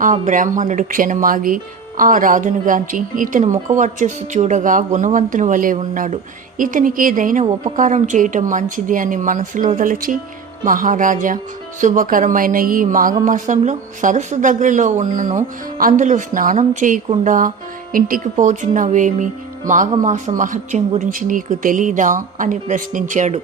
ఆ బ్రాహ్మణుడు క్షణమాగి ఆ రాజునుగాంచి ఇతని ముఖవర్చస్సు చూడగా గుణవంతుని వలె ఉన్నాడు, ఇతనికి ఏదైనా ఉపకారం చేయటం మంచిది అని మనసులో తలచి, మహారాజా, శుభకరమైన ఈ మాఘమాసంలో సరస్సు దగ్గరలో ఉన్నను, అందులో స్నానం చేయకుండా ఇంటికి పోచున్నావేమి? మాఘమాస మహత్యం గురించి నీకు తెలీదా అని ప్రశ్నించాడు.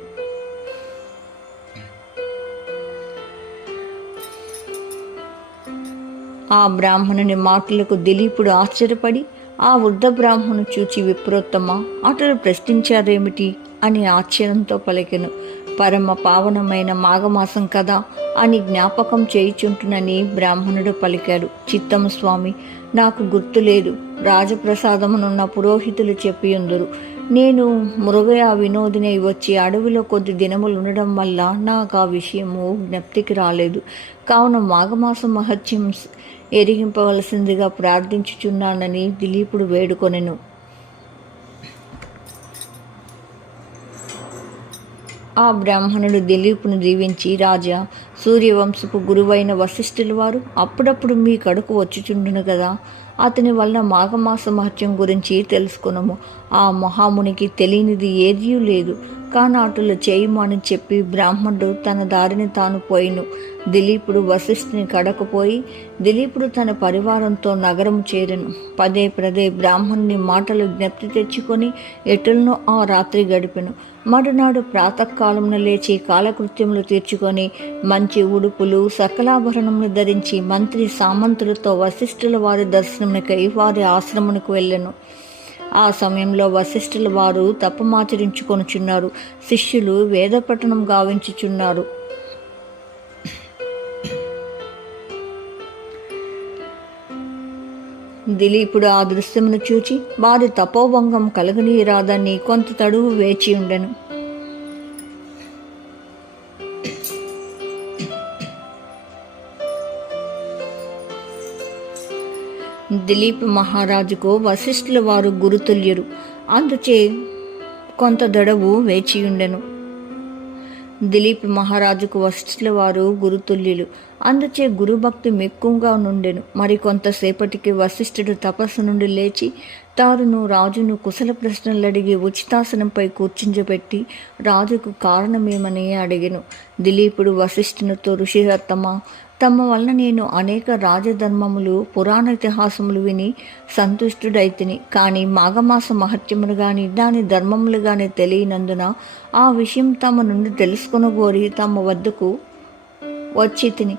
ఆ బ్రాహ్మణుని మాటలకు దిలీపుడు ఆశ్చర్యపడి ఆ వృద్ధ బ్రాహ్మణు చూచి, విప్రోత్తమ, అతడు ప్రశ్నించారేమిటి అని ఆశ్చర్యంతో పలికెను. పరమ పావనమైన మాఘమాసం కదా అని జ్ఞాపకం చేయుచుంటునని బ్రాహ్మణుడు పలికాడు. చిత్తము స్వామి, నాకు గుర్తులేదు. రాజప్రసాదమునున్న పురోహితులు చెప్పియుందురు. నేను మురుగయ వినోదినై వచ్చి అడవిలో కొద్ది దినములు ఉండడం వల్ల నాకు ఆ విషయము జ్ఞప్తికి రాలేదు. కావున మాఘమాసం మహత్యం ఎరిగింపవలసిందిగా ప్రార్థించుచున్నానని దిలీపుడు వేడుకొనెను. ఆ బ్రాహ్మణుడు దిలీపును దీవించి, రాజా, సూర్యవంశపు గురువైన వశిష్ఠుల వారు అప్పుడప్పుడు మీ కడుకు వచ్చుచుండును కదా, అతని వలన మాఘమాస మహత్యం గురించి తెలుసుకునము. ఆ మహామునికి తెలియనిది ఏదీ లేదు. కానాటులు చేయము అని చెప్పి బ్రాహ్మణుడు తన దారిని తాను పోయిను. దిలీపుడు వశిష్ఠుని కడకపోయి దిలీపుడు తన పరివారంతో నగరం చేరెను. పదే పదే బ్రాహ్మణుని మాటలు జ్ఞప్తి తెచ్చుకొని ఎటులను ఆ రాత్రి గడిపెను. మరునాడు ప్రాతకాలమున లేచి కాలకృత్యములు తీర్చుకొని మంచి ఉడుపులు సకలాభరణములు ధరించి మంత్రి సామంతులతో వశిష్ఠుల వారి దర్శనమునకై వారి ఆశ్రమునకు వెళ్ళెను. ఆ సమయంలో వశిష్ఠుల వారు తపమాచరించుకొనుచున్నారు. శిష్యులు వేదపఠనం గావించుచున్నారు. దిలీపుడు ఆ దృశ్యమును చూచి వారి తపోభంగం కలగనీరాదని కొంత తడువు వేచి ఉండెను. దిలీప్ మహారాజుకు వశిష్ఠుల వారు గురుతుల్యురు, అందుచే కొంత దడవు వేచియుండెను. దిలీప్ మహారాజుకు వశిష్ఠుల వారు గురుతుల్యులు, అందుచే గురుభక్తి మెక్కువగా నుండెను. మరి కొంతసేపటికి వశిష్ఠుడు తపస్సు నుండి లేచి తారును రాజును కుశల ప్రశ్నలు అడిగి ఉచితాసనంపై కూర్చుంజబెట్టి రాజుకు కారణమేమని అడిగెను. దిలీపుడు వశిష్ఠునితో, ఋషిరత్తమా, తమ వలన నేను అనేక రాజధర్మములు పురాణ ఇతిహాసములు విని సంతుష్టుడైతిని. కానీ మాఘమాస మహత్యములు గాని దాని ధర్మములు గాని తెలియనందున ఆ విషయం తమ నుండి తెలుసుకొనగోరి తమ వద్దకు వచ్చి తిని